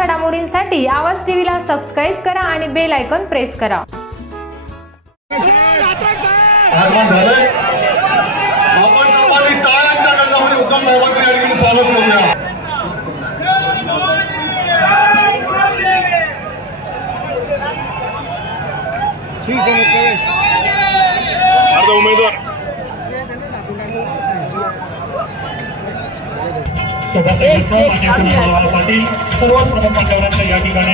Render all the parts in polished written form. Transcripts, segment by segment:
घडामोडींसाठी आवाज टीव्हीला सबस्क्राइब करा आणि बेल आयकॉन प्रेस करा। आगमन झालंय। आपण सर्वांनी टाळ्यांच्या गजरामध्ये उद्धव साहेबांचं या ठिकाणी स्वागत करूया। अर्धा उमेदवार पाटील सर्वच प्रमुख मान्यवरांचं या ठिकाणी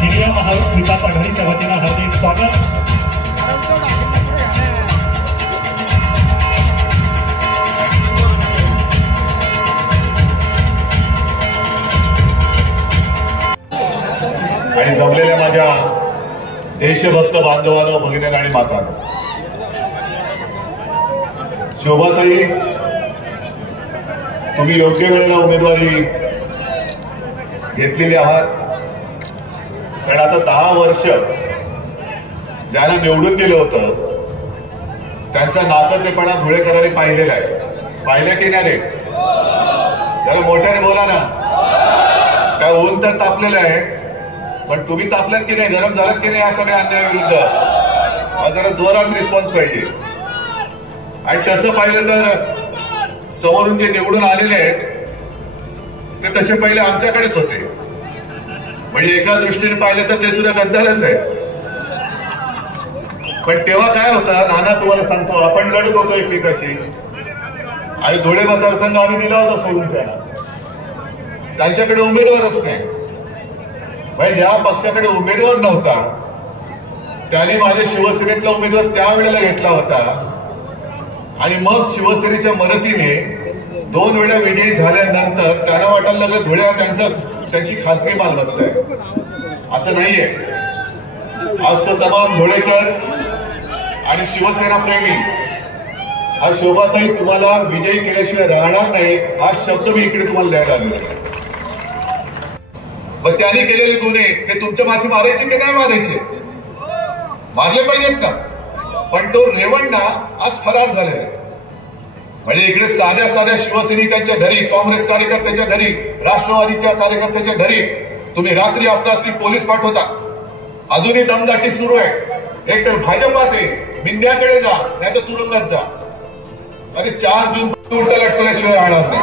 हिरिया महाविकास आघाडीच्या वतीनं हार्दिक स्वागत। आणि जमलेल्या माझ्या देशभक्त बांधवांनो, भगिनी आणि मातांनो, शोभाताई, तुम्ही योग्य वेळेला उमेदवारी घेतलेली आहात। कारण आता 10 वर्ष ज्यांना निवडून दिलं होतं त्यांचा नाकर्तेपणा धुळेकरांनी पाहिलेला आहे। पाहिलं की नाही रे? जरा मोठ्याने बोला ना। काय ऊन तर तापलेलं आहे, पण तुम्ही तापलात की नाही, गरम झालात की नाही या सगळ्या अन्यायाविरुद्ध? जरा जोरात रिस्पॉन्स पाहिजे। आणि तसं पाहिलं तर समोरून जे निवडून आलेले आहेत ते तसे पहिले आमच्याकडेच होते। म्हणजे एका दृष्टीने पाहिलं तर ते सुद्धा गद्दारच आहे। पण तेव्हा काय होतं नाना, तुम्हाला सांगतो, आपण लढत होतो एकमेकाशी। आणि धुळे मतदारसंघ आम्ही दिला होता सोडून त्यांना। त्यांच्याकडे उमेदवारच नाही। म्हणजे ज्या पक्षाकडे उमेदवार नव्हता त्यांनी माझ्या शिवसेनेतला उमेदवार त्यावेळेला घेतला होता। आणि मग शिवसेनेच्या मदतीने 2 वेळा विजयी झाल्यानंतर त्यांना वाटायला लागलं धुळे त्यांची खाजगी मालमत्ता आहे। असं नाहीये। आज तर तमाम धुळेकर आणि शिवसेना प्रेमी हा शोभाताई तुम्हाला विजयी केल्याशिवाय राहणार नाही हा शब्द मी इकडे तुम्हाला द्यायला आलो। मग त्यांनी केलेले गुन्हे हे तुमच्या माथी मारायचे की नाही मारायचे? मारले पाहिजेत ना। पण तो रेवण्णा आज फरार झालेला आहे। म्हणजे इकडे साध्या साध्या शिवसैनिकांच्या घरी, काँग्रेस कार्यकर्त्याच्या घरी, राष्ट्रवादीच्या कार्यकर्त्याच्या घरी तुम्ही रात्री अपरात्री पोलीस पाठवता। अजूनही दमदाटी सुरू आहे। एक तर भाजपात आहे, मिंद्याकडे जा नाही तर तुरुंगात जा। अरे 4 जून उलटा लटकल्याशिवाय राहणार नाही।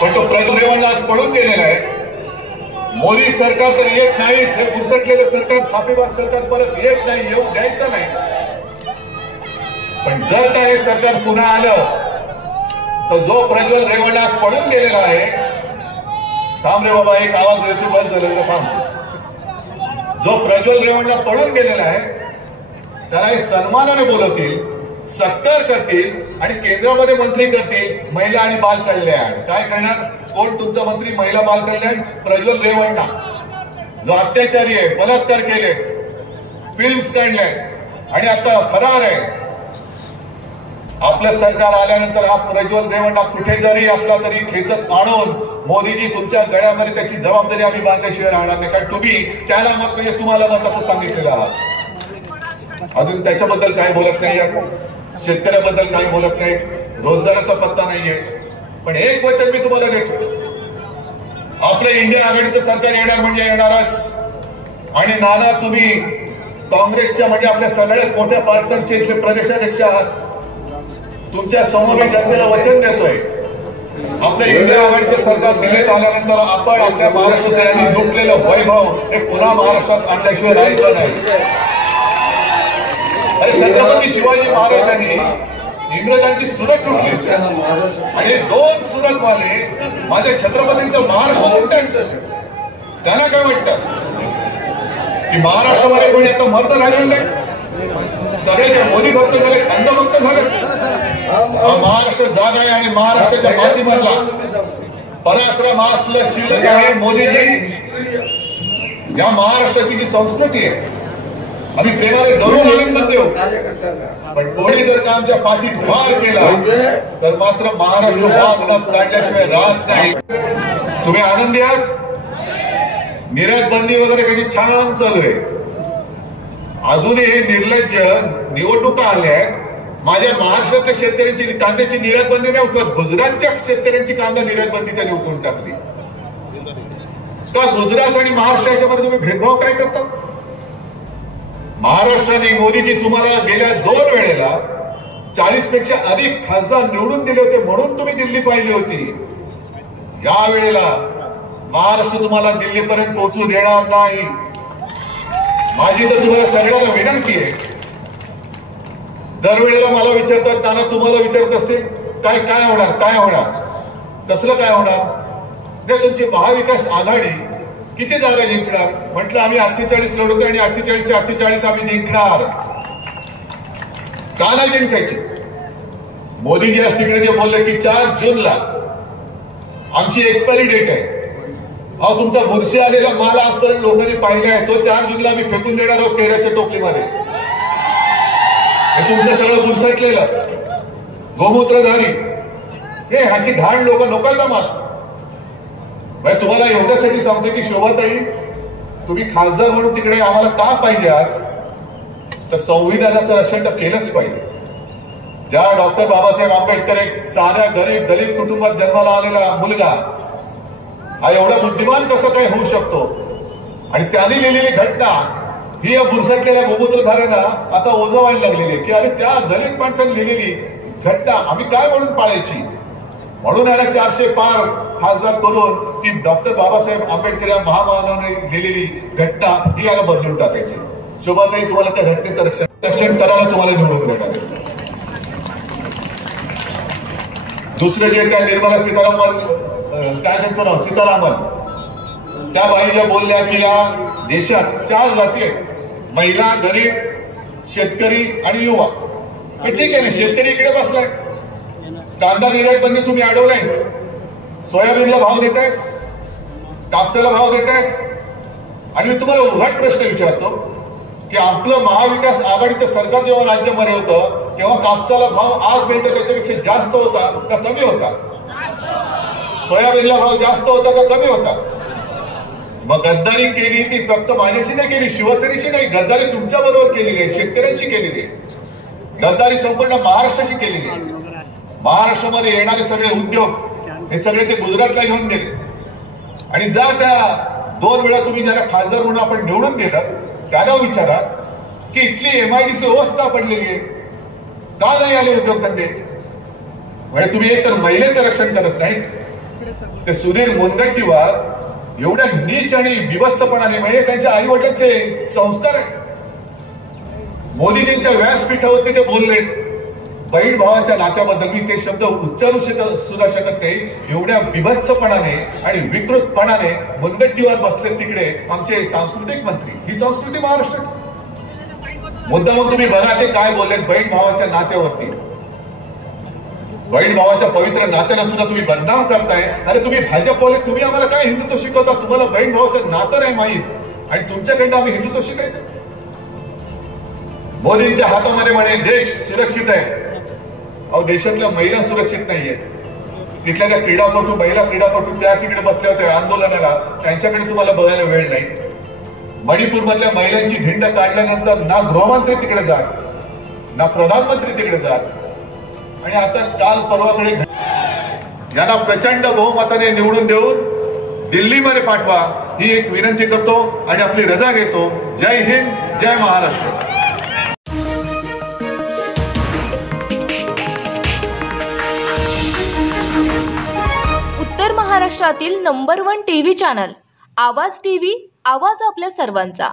पण तो प्रज्वल रेवण्णा आज पळून गेलेला आहे। मोदी सरकार तर येत नाहीच, हे घुसटलेलं सरकार, थापेबाज सरकार परत येत नाही, येऊ द्यायचं नाही। पण जर का हे सरकार पुन्हा आलं तर जो प्रज्वल रेवण्णा आज पळून गेलेला आहे, थांब रे बाबा, एक आवाज येतो, बंद झालेला, थांब। जो प्रज्वल रेवण्णा पळून गेलेला आहे त्याला हे सन्मानाने बोलवतील, सत्कार करतील आणि केंद्रामध्ये मंत्री करतील महिला आणि बाल कल्याण। काय करणार? कोण तुमचा मंत्री महिला बाल कल्याण? प्रज्वल रेवण्णा, जो अत्याचारी आहे, बलात्कार केले, फिल्म्स काढले आणि आता फरार आहे। आपलं सरकार आल्यानंतर हा प्रज्वल रेवण्णा कुठे जरी असला तरी खेचत आणून मोदीजी तुमच्या गळ्यामध्ये त्याची जबाबदारी आम्ही बांधल्याशिवाय राहणार नाही। कारण तुम्ही त्याला मत म्हणजे तुम्हाला मत असं सांगितलेलं आहात। अजून त्याच्याबद्दल काही बोलत नाही, शेतकऱ्याबद्दल काही बोलत नाही, रोजगाराचा पत्ता नाहीये। पण एक वचन मी तुम्हाला देतो, आपलं इंडिया आघाडीचं सरकार येणार म्हणजे येणारच। आणि नाना, तुम्ही काँग्रेसच्या म्हणजे आपल्या सगळ्यात मोठ्या पार्टनरचे इथले प्रदेशाध्यक्ष आहात। तुमच्या समोर मी जनतेला वचन देतोय, आपल्या इंडिया आघाडीचे सरकार दिल्लीत आल्यानंतर आपण आपल्या महाराष्ट्राचं लुटलेलं वैभव हे पुन्हा महाराष्ट्रात आणल्याशिवाय राहायचं नाही। अरे छत्रपती शिवाजी महाराजांनी इंग्रजांची सुरत लुटली आणि 2 सुरतवाले माझ्या छत्रपतींचं महाराष्ट्र लुटतात। त्यांना काय वाटतं की महाराष्ट्रामध्ये कोणी आता मर्द राहिलेलं नाही? सगळे मोदी भक्त झाले, अंध भक्त झाले। महाराष्ट्र जाग आहे आणि महाराष्ट्राच्या मातीमधला पराक्रम हा सुद्धा शिल्लक आहे। मोदीजी, या महाराष्ट्राची जी संस्कृती आहे आम्ही प्रेमाने जरूर आनंद देऊ, पण कोणी जर का आमच्या पाठीत वार केला तर मात्र महाराष्ट्र वाघ काढल्याशिवाय राहत नाही। तुम्ही आनंदी आहात? निर्यात बंदी वगैरे कशी छान चालू आहे। अजूनही हे निर्लज्ज निवडणुका आल्या, माझ्या महाराष्ट्रातल्या शेतकऱ्यांची कांद्याची निर्यात बंदी नाही उठवत, गुजरातच्या शेतकऱ्यांची कांदा निर्यात बंदी त्यांनी उठवून टाकली। का गुजरात आणि महाराष्ट्र याच्यामध्ये तुम्ही भेदभाव काय करता? महाराष्ट्राने मोदीजी तुम्हाला गेल्या 2 वेळेला 40 पेक्षा अधिक खासदार निवडून दिले होते म्हणून तुम्ही दिल्ली पाहिली होती. या वेळेला महाराष्ट्र तुम्हाला दिल्लीपर्यंत पोहोचू देणार नाही. माझी तर तुम्हाला सगळ्यांना विनंती आहे. दरवेळेला मला विचारतात, नाना तुम्हाला विचारत असतील काय काय होणार, काय होणार, कसलं काय होणार? तुमची महाविकास आघाडी किती जागा जिंकणार? म्हटलं आम्ही 48 लढवतो आणि 48चे 48 आम्ही जिंकणार. का नाही जिंकायचे? मोदीजी आज तिकडे जे बोलले की 4 जूनला आमची एक्सपायरी डेट आहे. अहो तुमचा बुरशी आलेला माल आजपर्यंत लोकांनी पाहिला आहे. तो 4 जूनला आम्ही फेकून देणार आहोत केऱ्याच्या टोपलीमध्ये. हे तुमचं सगळं बुरसटलेलं गोमूत्रधारी हे ह्याची घाण लोक नकोय ना मला. तुम्हाला एवढ्यासाठी सांगतो की शोभाताई, तुम्ही खासदार म्हणून तिकडे आम्हाला का पाहिजे आहात? तर संविधानाचं रक्षण तर केलंच पाहिजे. ज्या डॉक्टर बाबासाहेब आंबेडकर एक साध्या गरीब दलित कुटुंबात जन्माला आलेला मुलगा हा एवढा बुद्धिमान कसं काय होऊ शकतो? आणि त्यांनी लिहिलेली घटना ही या बुरसटलेल्या गोमूत्रधाऱ्यांना आता ओझवायला लागलेली आहे की अरे त्या दलित माणसांनी लिहिलेली घटना आम्ही काय म्हणून पाळायची? म्हणून याला 400 पार खासदार करून की डॉक्टर बाबासाहेब आंबेडकर या महामानवाने लिहिलेली घटना ही याला बदलून टाकायची. शोभाताई तुम्हाला त्या घटनेचं रक्षण करायला तुम्हाला निवडून देणार आहे. दुसरे जे त्या निर्मला सीतारामन, काय त्यांचं नाव, सीतारामन, त्या बाई ज्या बोलल्या की या देशात 4 जाती आहेत, महिला, गरीब, शेतकरी आणि युवा. ठीक आहे ना, शेतकरी इकडे बसलाय, कांदा निर्यात बंदी तुम्ही अडवलाय, सोयाबीनला भाव देत आहेत, कापसाला भाव देत आहेत. आणि मी तुम्हाला उघड प्रश्न विचारतो की आपलं महाविकास आघाडीचं सरकार जेव्हा राज्यामध्ये होतं तेव्हा कापसाला भाव आज मिळतो त्याच्यापेक्षा जास्त होता का कमी होता? सोयाबीनला भाव जास्त होता का कमी होता? मग गद्दारी केली ती फक्त माझ्याशी नाही केली, शिवसेनेशी नाही, गद्दारी तुमच्या बरोबर केलेली आहे, शेतकऱ्यांची केलेली आहे, गद्दारी संपूर्ण महाराष्ट्राशी केलेली आहे. महाराष्ट्रामध्ये येणारे सगळे उद्योग हे सगळे ते गुजरातला घेऊन गेले. आणि जा त्या 2 वेळा तुम्ही ज्याला खासदार म्हणून आपण निवडून दिलं त्याला विचारा की इथली MIDC अवस्था पडलेली आहे, का नाही आले उद्योगधंदे? म्हणजे तुम्ही एक तर महिलेचं रक्षण करत नाही, ते सुधीर मुनगंटीवार एवढ्या नीच आणि विभत्सपणाने, म्हणजे त्यांच्या आई वडिलांचे संस्कार आहेत. मोदीजींच्या व्यासपीठावरती ते बोलले बहीण भावाच्या नात्याबद्दल, मी ते शब्द उच्चारू सुद्धा शकत नाही. एवढ्या विभत्सपणाने आणि विकृतपणाने मुनगंटीवार बसले तिकडे आमचे सांस्कृतिक मंत्री. ही संस्कृती महाराष्ट्रात मुद्दामून तुम्ही बघा ते काय बोललेत बहीण भावाच्या नात्यावरती. बहीण भावाच्या पवित्र नात्याला सुद्धा तुम्ही बदनाम करताय. अरे तुम्ही भाजपवाले, तुम्ही आम्हाला काय हिंदुत्व शिकवता? तुम्हाला बहीण भावाचं नातं नाही माहीत आणि तुमच्याकडनं आम्ही हिंदुत्व शिकायचं? मोदींच्या हातामध्ये म्हणे देश सुरक्षित आहे. अहो देशातल्या महिला सुरक्षित नाहीये. तिथल्या त्या क्रीडापटू, महिला क्रीडापटू त्या तिकडे बसल्या होत्या आंदोलनाला, त्यांच्याकडे तुम्हाला बघायला वेळ नाही. मणिपूर मधल्या महिलांची भिंड काढल्यानंतर ना गृहमंत्री तिकडे जात, ना प्रधानमंत्री तिकडे जात. आणि आता काल परवाकडे यांना प्रचंड बहुमताने निवडून देऊन दिल्लीमध्ये पाठवा ही एक विनंती करतो आणि आपली रजा घेतो. जय हिंद, जय महाराष्ट्र. उत्तर महाराष्ट्रातील नंबर 1 टीव्ही चॅनल आवाज टीव्ही, आवाज आपल्या सर्वांचा.